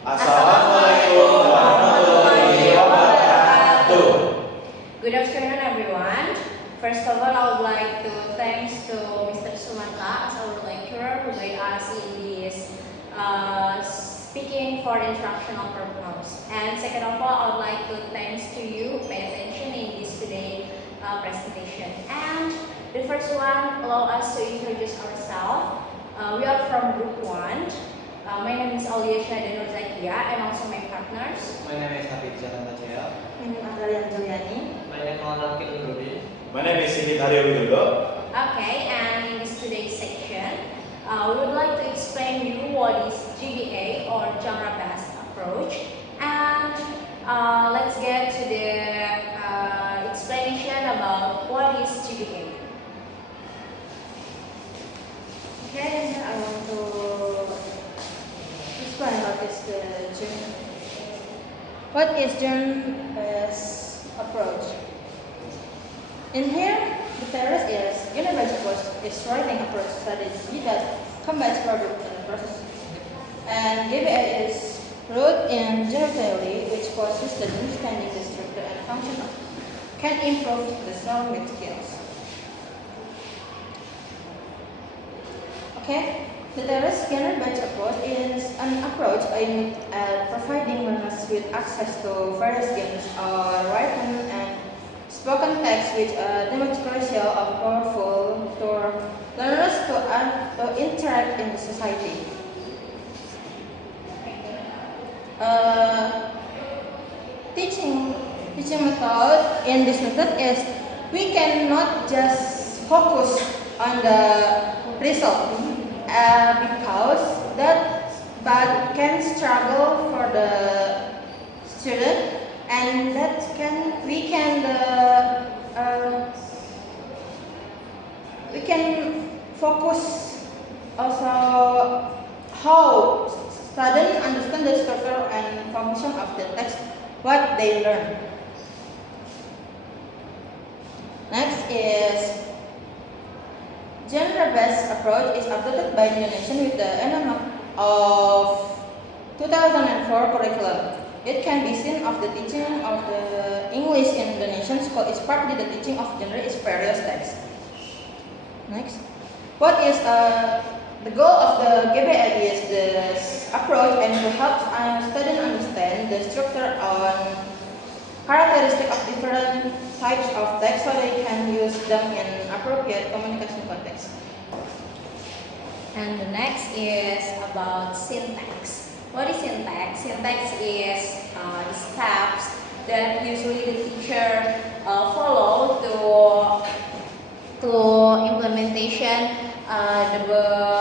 Assalamualaikum warahmatullahi wabarakatuh. Good afternoon, everyone. First of all, I would like to thanks to Mr. Sumanta as our lecturer who guide us in this speaking for instructional purpose. And second of all, I would like to thanks to you who pay attention in this today presentation. And the first one, allow us to introduce ourselves. We are from Group 1. My name is Aliasha Danur Zakia and also my partners. My name is Habib Jananta Jaya. My name is Azalian Juliani. My name is Muhammad Rudi. My name is Sigit Aryo Widodo. Okay, and in this today's section, we would like to explain you what is GBA or genre-based approach, and let's get to the explanation about what is GBA. Okay, and I want to explain what is genre-based approach. In here, the theory is genre-based approach is writing approach studies that combines product and process. And GBA is rooted in genre theory, which causes the understanding the structure and function of can improve the sound skills. Okay, the theory's genre-based approach is an approach aimed at providing learners with access to various genres or written and spoken text which demonstration of powerful to learners to interact in the society. Teaching method in this method is we cannot just focus on the result because that but can struggle for the student and that we can focus also how students understand the structure and function of the text what they learn. Next is genre-based approach is adopted by Indonesia with the aim of 2004 curriculum. It can be seen of the teaching of the English in Indonesian school is partly the teaching of genre is various texts. Next, what is the goal of the GBA is this approach and to help students understand the structure and characteristic of different types of text so they can use them in appropriate communication context. And the next is about syntax. What is syntax? Syntax is the steps that usually the teacher follow to implementation the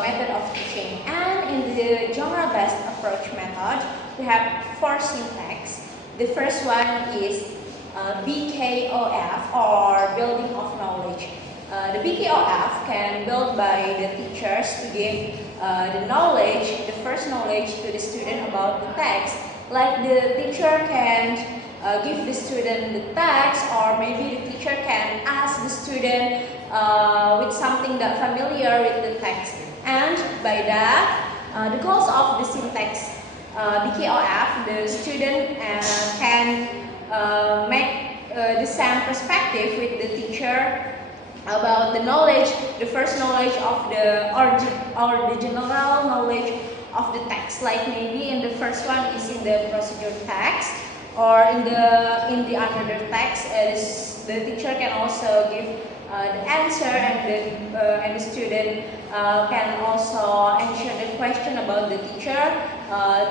method of teaching. And in the genre-based approach method, we have 4 syntax. The first one is BKOF or building of knowledge. The BKOF can build by the teachers to give the knowledge, the first knowledge to the student about the text. Like the teacher can give the student the text, or maybe the teacher can ask the student with something that familiar with the text. And by that, the goals of the syntax BKOF, the student can make the same perspective with the teacher about the knowledge, the first knowledge of the general knowledge of the text. Like maybe in the first one is in the procedure text, or in the another text, the teacher can also give the answer, and the student can also answer the question about the teacher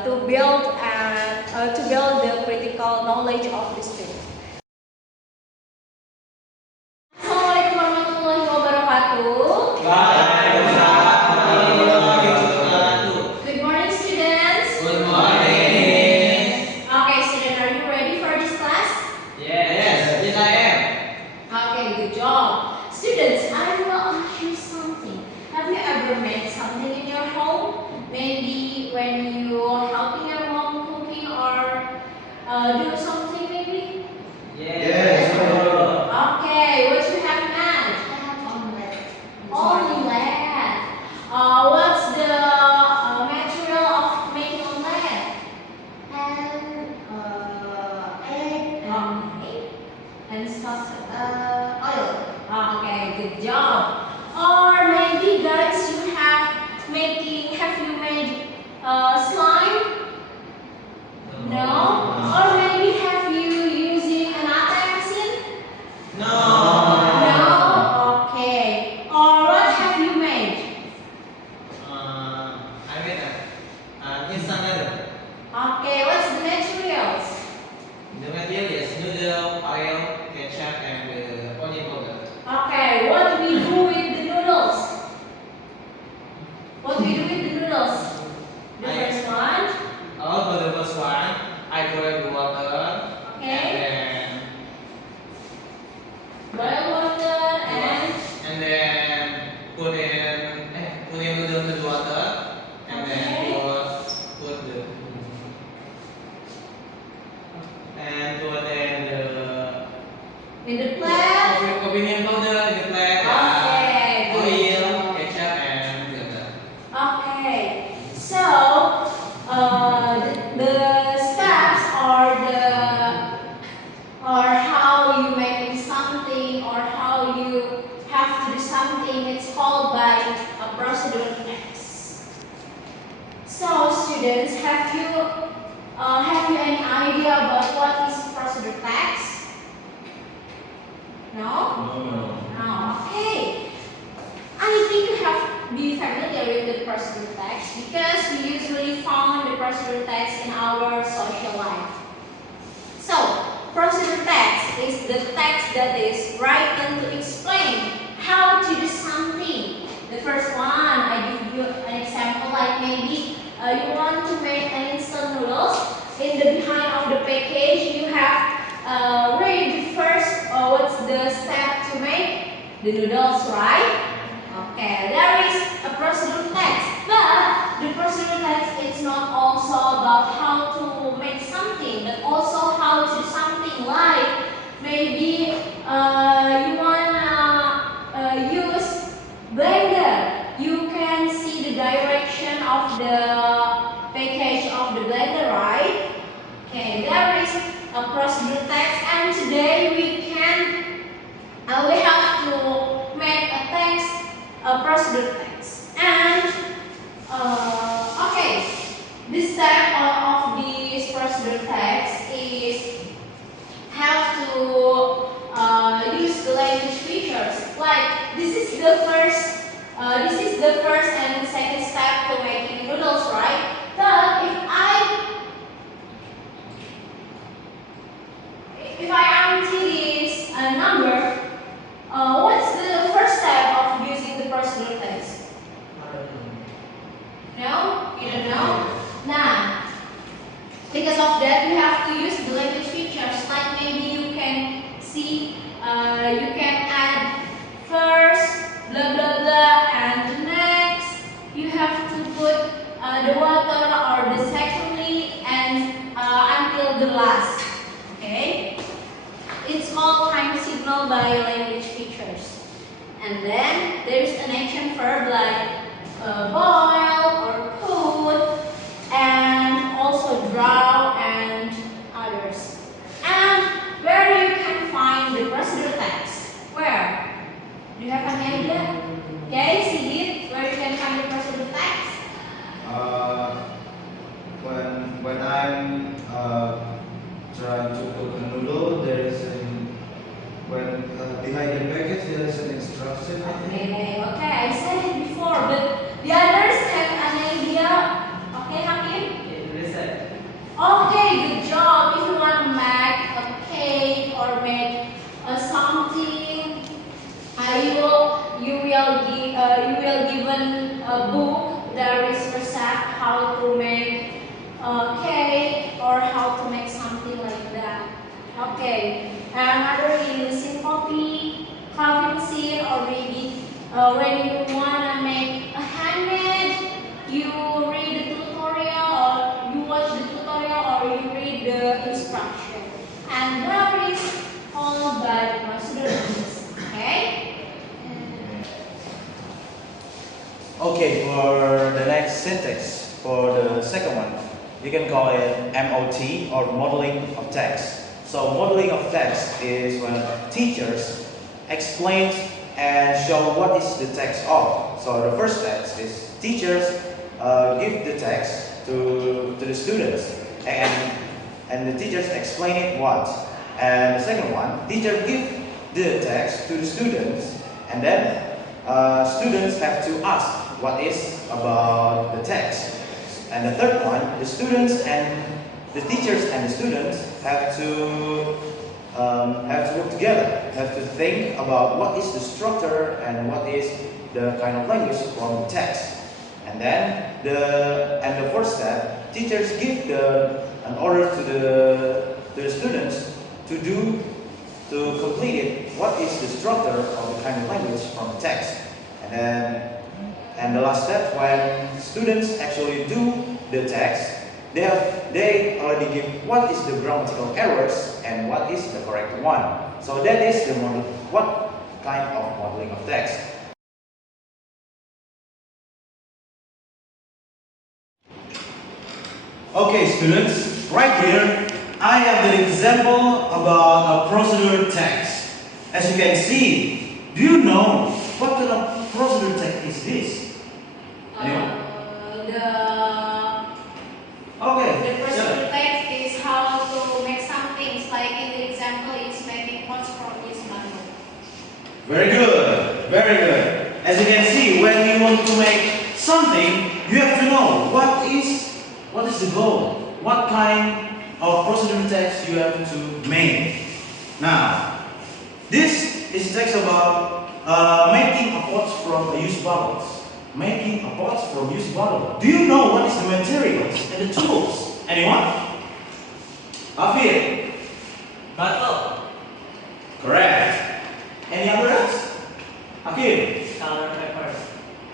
to build the critical knowledge of the student. Assalamualaikum warahmatullahi wabarakatuh. Good morning, students. Good morning. Okay, students, are you ready for this class? Yes, I am. Okay, good job. Students, I will ask you something. Have you ever made something in your home? Maybe when you're helping your mom cooking or do something maybe? Yes. Okay, what you have made? Omelette. What's the material of making omelette? students, have you any idea about what is procedure text? No? No. Okay. I think you have be familiar with the procedure text because we usually found the procedure text in our social life. So, procedure text is the text that is written to explain how to do something. The first one, I give you an example like maybe you want to make an instant noodles. In the behind of the package, you have read the first what's the step to make the noodles, right? Okay, there is a procedure text, but the procedure text is not also about how to make something, but also how to do something like maybe you wanna use blender. You can see the direction of the package of the blender, right? Okay, there is a procedure text, and today we have to make a text, a procedure text, and okay, this step of this procedure text is have to use the language features. Like this is the first and second step to making noodles, right? But if I empty this number, what's the first step of using the procedure text? No? You don't know? Nah. Because of that, we have to use the language features. Like maybe you can see, you can add first, blah blah blah, and next. You have to put the water or the secondly, and until the last. Okay? It's called time signal by language features. And then there is an action verb like boil or put, and also draw and others. And where you can find the procedure text? Where? Do you have an idea? Okay, see it? Where you can find the procedure text? When I'm trying to cook a noodle, there is behind the package there is an instruction. I think. Okay, I said it before, but the others have an idea. Okay, Hakim? Listen. Okay, good job. If you want to make a cake or make something, you will given a book. There is recipe how to make a cake or how to make something like that. Okay, another is syncope, carving scene, or maybe when you wanna make a handmade, you read the tutorial or you watch the tutorial or you read the instruction. And that is followed by the procedures. Okay? Okay, for the next syntax, for the second one, you can call it MOT or modeling of text. So modeling of text is when teachers explain and show what is the text of. So the first text is teachers give the text to the students and the teachers explain it what. And the second one, teacher give the text to the students and then students have to ask what is about the text. And the third one, the students and the teachers and the students have to work together, have to think about what is the structure and what is the kind of language from the text. And then the fourth step, teachers give an order to the students to complete it. What is the structure of the kind of language from the text? And the last step, when students actually do the text, they already give what is the grammatical errors and what is the correct one. So that is the model, what kind of modeling of text. Okay, students, right here I have the example about a procedure text. As you can see, do you know what kind of procedure text is this? Anyone? want to make something, you have to know what is the goal, what kind of procedure text you have to make. Now, this is text about making a pot from used bottles. Making a pot from used bottle. Do you know what is the materials and the tools? Anyone? Afir? Bottle. Correct. Any other else? Akhil? Color paper.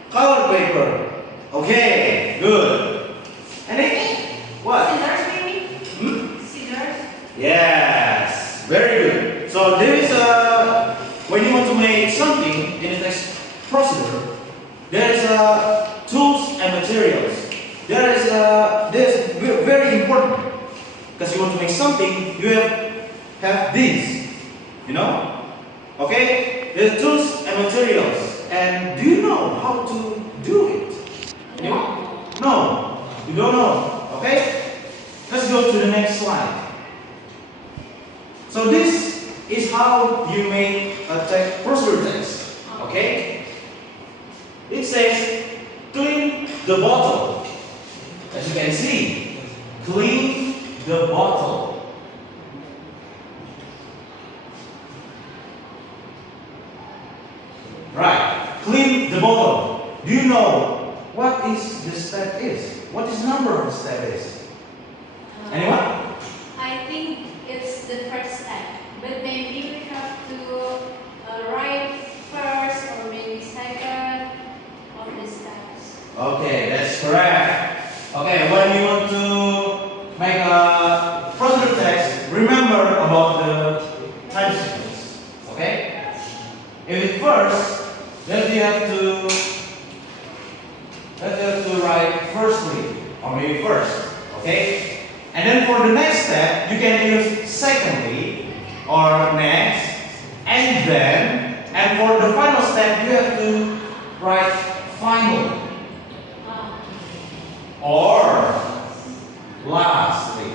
Color paper. Okay, good. Any? What? Scissors maybe? Hmm? Scissors. Yes, very good. So there is when you want to make something in the text procedure, there is tools and materials. There is this very important because you want to make something, you have these, you know. Okay, there's tools and materials. And do you know how to do it? No. No, you don't know. Okay, let's go to the next slide. So this is how you make a procedure text. Okay. It says clean the bottle. As you can see, clean the bottle. Right, clean the bottle. Do you know what is the step is? What is number of the step is? Anyone? I think it's the first step, but maybe we have to write first or maybe second of the steps. Okay, that's correct. Okay, when you want to make a procedure text, remember about the time sequence. Okay? If it first, then you have to write firstly or maybe first. Okay? And then for the next step, you can use secondly or next, and then, and for the final step, you have to write finally. Or lastly.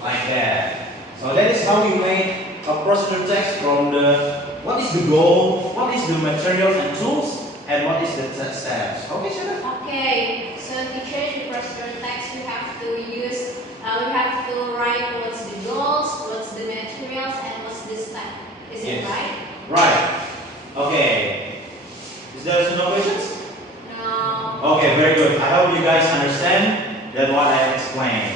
Like that. So that is how you make a procedure text from the what is the goal, what is the materials and tools, and what is the steps. Okay, Shana? Okay, so teacher, the procedure text we have to use, we have to write what's the goals, what's the materials, and what's the step. Is it right? Right. Okay. Is there no questions? No. Okay, very good. I hope you guys understand that what I explained.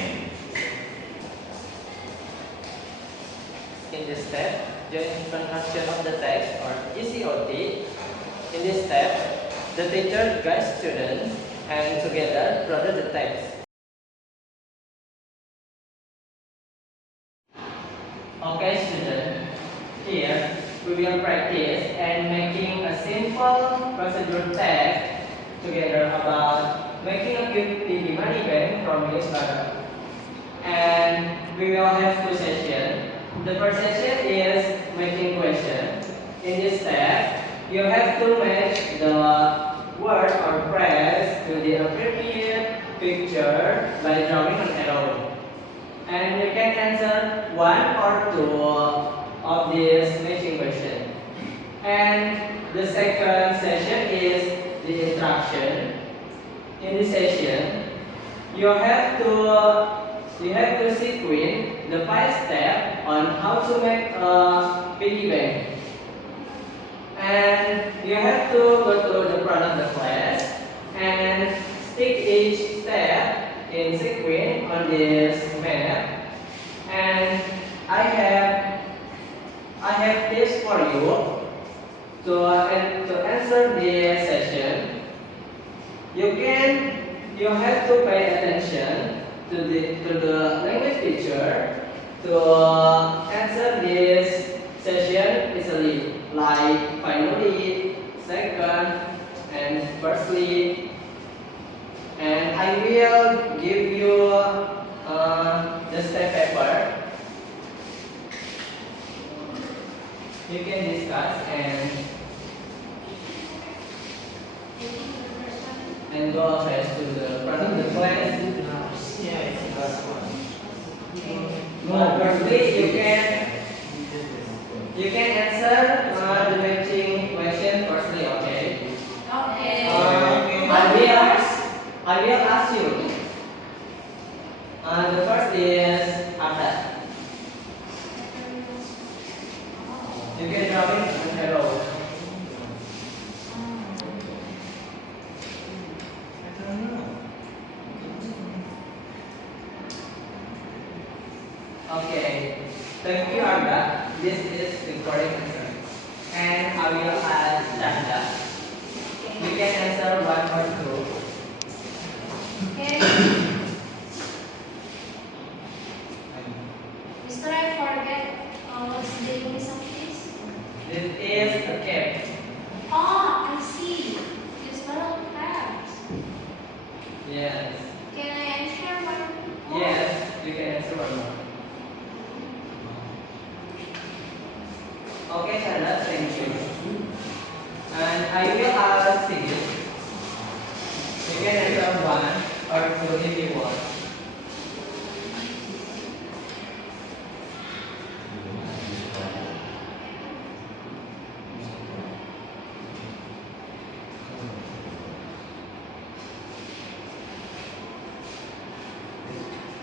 In this step, joint construction of the text or GCOT. In this step, the teacher guides students and together produce the text. Okay, students. Here we will practice and making a simple procedure text together about making a quick piggy money bank from this bottle. And we will have two sessions. The first session is making question. In this step, you have to match the word or phrase to the appropriate picture by drawing an arrow. And you can answer one or two of these matching questions. And the second session is the instruction. In this session, you have to sequence the 5 steps on how to make a piggy bank. And you have to go to the front of the class and stick each step in sequence on this map. And I have tips for you to answer this session. You have to pay attention to the language teacher to answer this session easily, like finally, second, and firstly. And I will give you the step paper. You can discuss and go ahead to the front of the class. Yeah, it's the last one. No, firstly you can answer the matching question I will ask you. The first is Arda. You can draw it an arrow. Okay. Thank you, Arda. This is the correct answer. And I will ask Chanda. You can answer one or two. Okay. Mister, I forget what's the English of this? This is a cap. Oh, I see. It's little crabs. Yes. Can I answer one more? Yes, you can answer one more. Okay, Chanda, thank you. And I will ask you. You can answer one or two if you want.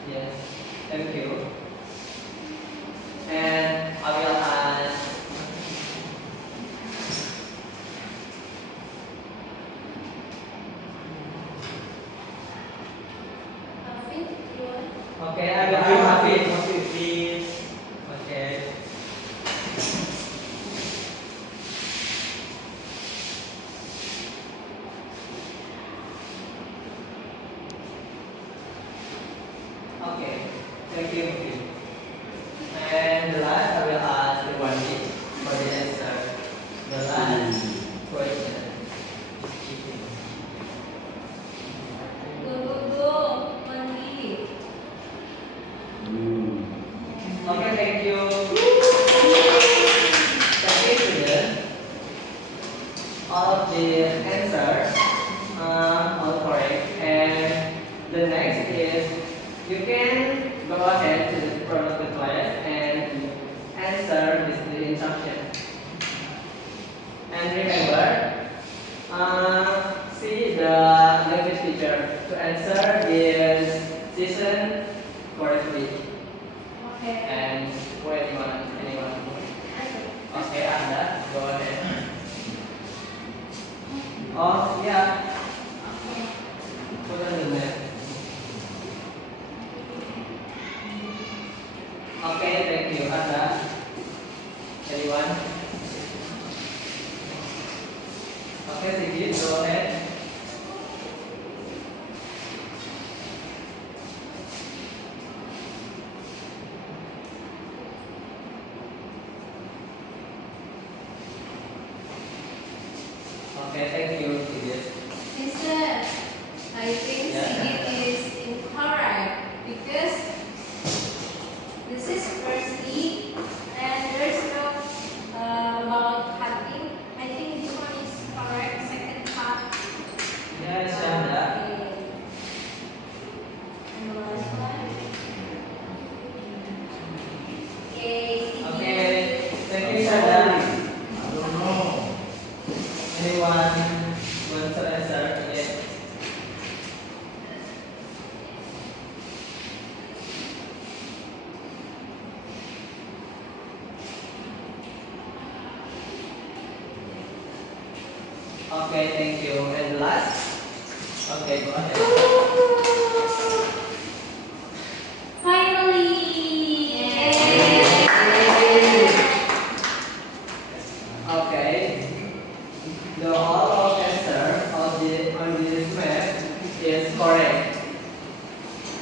Yes, thank you. And I will ask. Alvin, you want? Okay, I will ask Hafiz. Please. Okay. Okay, thank you, Hafiz. And the last, I will ask the one for the answer. The last question. Go, go, go. Mandi. Okay, thank you. Thank you, students. All of the answers are all correct. And the next is you can go ahead to the front of the class and answer the instruction. And remember, see the language teacher to answer this session correctly. Okay. And for anyone. Okay, Anda, go ahead. Oh, yeah, Okay. put on the net. Okay, thank you, Anda. Anyone? Okay, Sigit, go ahead. Okay, thank you, Sigit. Mister, I think Yeah. Sigit is incorrect because this is firstly and there's no about cutting. I think this one is correct. Second part. Yes, Shanda. Okay. And the last one. Okay, Sigit. Okay, thank you, Shanda. I don't know. Anyone want to answer? Yes. Okay, thank you. And the last? Okay, go ahead. Finally! Okay. The all of answer of the on this map is correct.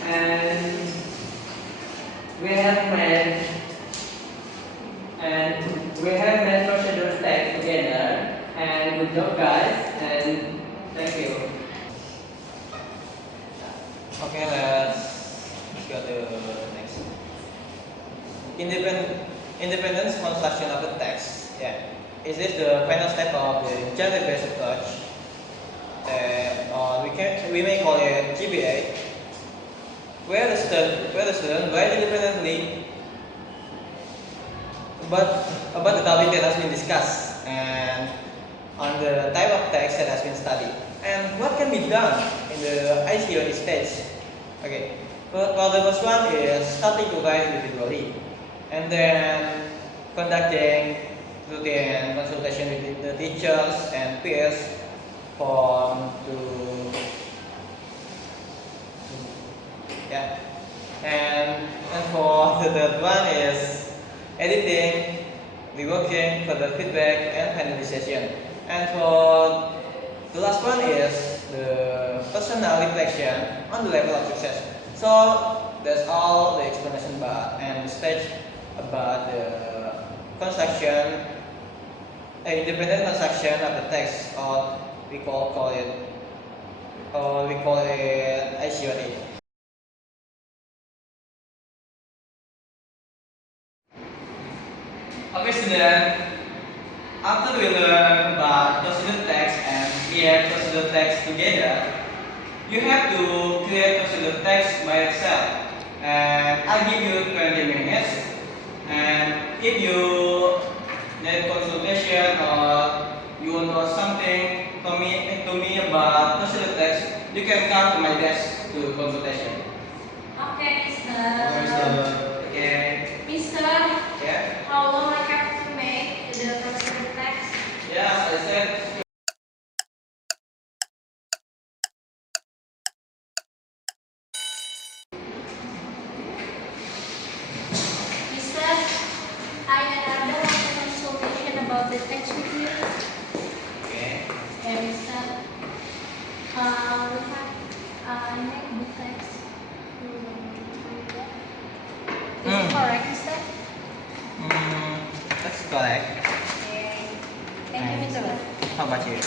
And we have made procedure steps together. And good job, guys. And thank you. Okay, let's go to the next. Independence construction of the text. Yeah. Is this the final step of the genre-based approach? We may call it GBA, where the student write independently about the topic that has been discussed and on the type of text that has been studied. And what can be done in the ICOD stage? Okay, well, the first one is starting to write individually, and then conducting routine consultation with the teachers and peers for to yeah, and for the third one is editing, reworking for the feedback and finalization, and for the last one is the personal reflection on the level of success. So that's all the explanation about and the stage about the construction, independent construction of the text, or we call it ICOD. Okay, student. After we learn about procedure text and create procedure text together, you have to create procedure text by yourself. And I'll give you 20 minutes. And if you need consultation or you want to know something to me about procedure text, you can come to my desk to consultation. Okay, Mister. Okay. Mister, Yeah. how long I have to make the procedure text? Yeah, as I said. Mister, I had another consultation about the text with you. Okay. Yeah, Mister. We have made the text. Is it correct, Mister? That's correct. Okay. Thank you, Mister. How about you?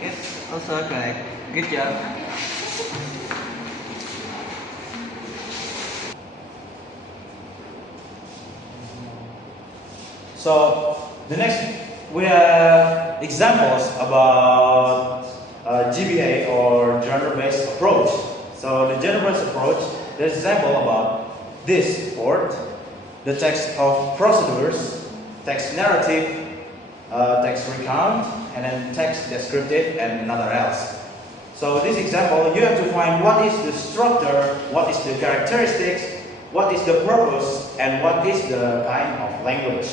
Yes, also correct. Good job. So the next we have examples about GBA or genre-based approach. So the genre-based approach, there's example about this board, the text of procedures, text narrative, text recount, and then text descriptive and another else. So this example, you have to find what is the structure, what is the characteristics, what is the purpose, and what is the kind of language.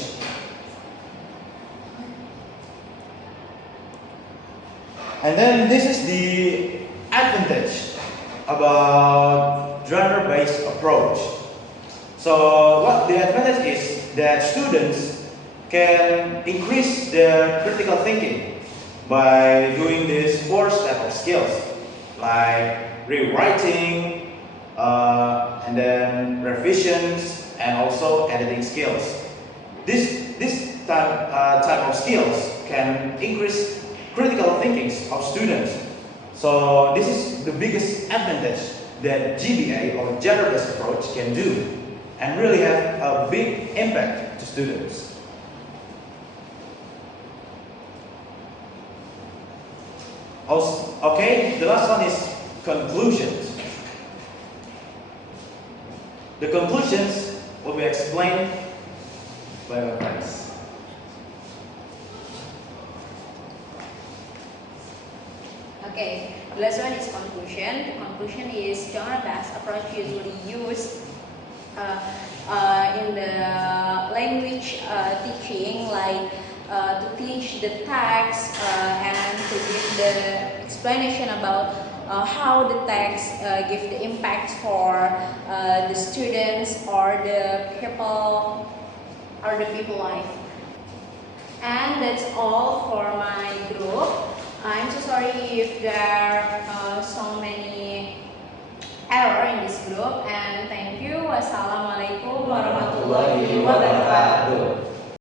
And then this is the advantage about genre-based approach. So what the advantage is that students can increase their critical thinking by doing these 4 steps of skills, like rewriting, and then revisions, and also editing skills. This type of skills can increase critical thinking of students. So this is the biggest advantage that GBA or genre-based approach can do and really have a big impact to students. Also, okay, the last one is conclusions. The conclusions will be explained by my friends. Okay, the last one is conclusion. The conclusion is genre-based approach usually used in the language teaching, like to teach the text and to give the explanation about how the text give the impact for the students or the people life. And that's all for my group. I'm so sorry if there are so many error in this group, and thank you. Wassalamualaikum warahmatullahi wabarakatuh.